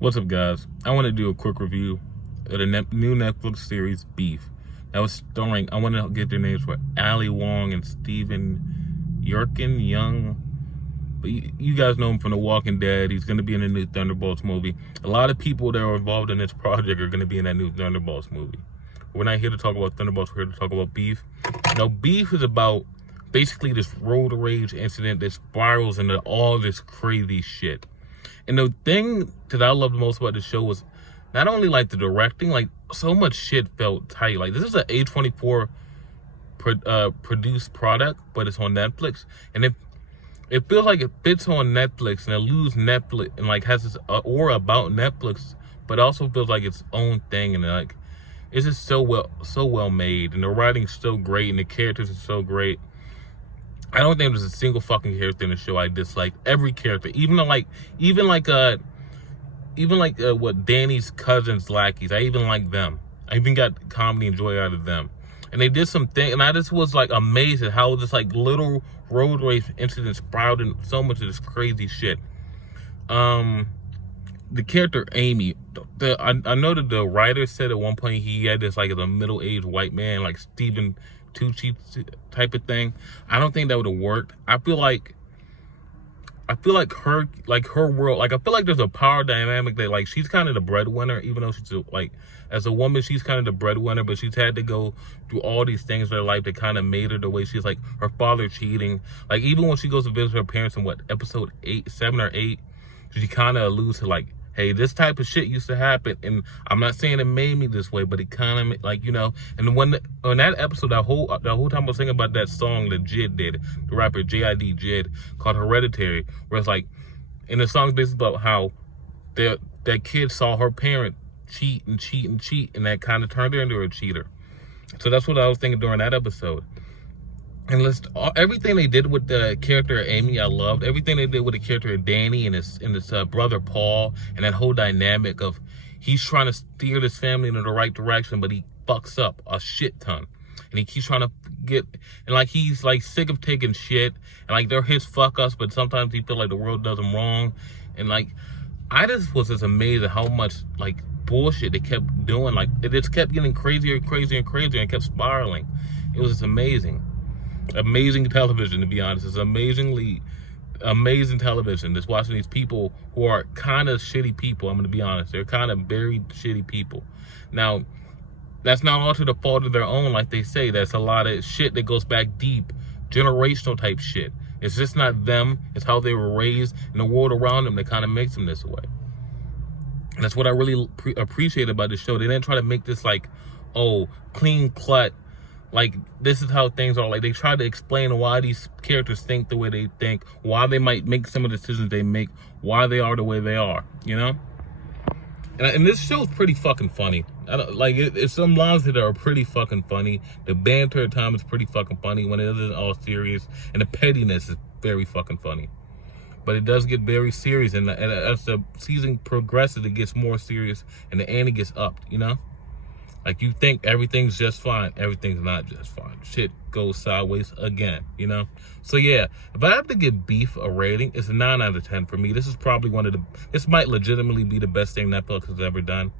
What's up, guys? I want to do a quick review of the new Netflix series Beef. That was starring, I want to get their names for Ali Wong and Steven Young. But you guys know him from The Walking Dead. He's going to be in the new Thunderbolts movie. A lot of people that are involved in this project are going to be in that new Thunderbolts movie. We're not here to talk about Thunderbolts. We're here to talk about Beef. Now, Beef is about basically this road rage incident that spirals into all this crazy shit. And the thing that I loved most about the show was not only like the directing, like so much shit felt tight. Like this is an A24 produced product, but it's on Netflix, and it feels like it fits on Netflix and it loses Netflix and like has this aura about Netflix, but also feels like its own thing, and like it's just so well made, and the writing's so great, and the characters are so great. I don't think there's a single fucking character in the show I dislike. Every character, even like what Danny's cousins, lackeys. I even like them. I even got comedy and joy out of them. And they did some thing, and I just was like amazed at how this like little road rage incident spiraled in so much of this crazy shit. The character Amy, I know that the writer said at one point he had this like as a middle-aged white man, like Stephen Tucci type of thing. I don't think that would have worked. I feel like her world, like I feel like there's a power dynamic that like she's kind of the breadwinner, even though she's like as a woman she's kind of the breadwinner, but she's had to go through all these things in her life that kind of made her the way she's. Like her father cheating, like even when she goes to visit her parents in episode 7 or 8, she kind of alludes to like, hey, this type of shit used to happen, and I'm not saying it made me this way, but it kind of like, you know. And when on that episode, the whole time I was thinking about that song that Jid did, the rapper Jid, called Hereditary, where it's like, in the song, basically about how that kid saw her parent cheat, and that kind of turned her into a cheater. So that's what I was thinking during that episode. And everything they did with the character of Amy, I loved. Everything they did with the character of Danny and his brother Paul, and that whole dynamic of he's trying to steer this family in the right direction, but he fucks up a shit ton. And he keeps trying to and like he's like sick of taking shit, and like they're his fuck ups, but sometimes he feel like the world does him wrong. And like I just was amazed at how much like bullshit they kept doing. Like it just kept getting crazier and kept spiraling. It was just amazing television, to be honest. It's amazing television. Just watching these people who are kind of shitty people. I'm gonna be honest, they're kind of very shitty people. Now, that's not all to the fault of their own, like they say. That's a lot of shit that goes back deep, generational type shit. It's just not them, it's how they were raised and the world around them that kind of makes them this way. And that's what I really appreciate about the show. They didn't try to make this like, oh, clean cut, like this is how things are. Like they try to explain why these characters think the way they think, why they might make some of the decisions they make, why they are the way they are, you know. And this show's pretty fucking funny. It's some lines that are pretty fucking funny. The banter at times is pretty fucking funny when it isn't all serious, and the pettiness is very fucking funny. But it does get very serious, and as the season progresses, it gets more serious, and the ante gets upped, you know. Like you think everything's just fine, everything's not just fine. Shit goes sideways again, you know? So yeah, if I have to give Beef a rating, it's a 9 out of 10 for me. This is probably this might legitimately be the best thing Netflix has ever done.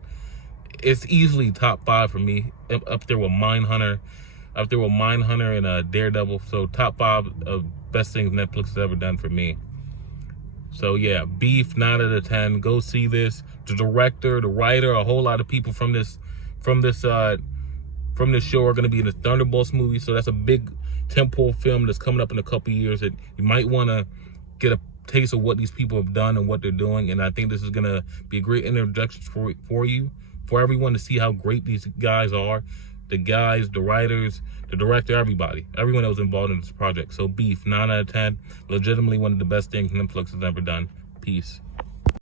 It's easily top 5 for me, up there with Mindhunter, and Daredevil. So top 5 of best things Netflix has ever done for me. So yeah, Beef, 9 out of 10. Go see this. The director, the writer, a whole lot of people from this show are going to be in the Thunderbolts movie. So that's a big tentpole film that's coming up in a couple of years that you might want to get a taste of what these people have done and what they're doing. And I think this is going to be a great introduction for everyone to see how great these guys are. The guys, the writers, the director, everyone that was involved in this project. So Beef, 9 out of 10. Legitimately one of the best things Netflix has ever done. Peace.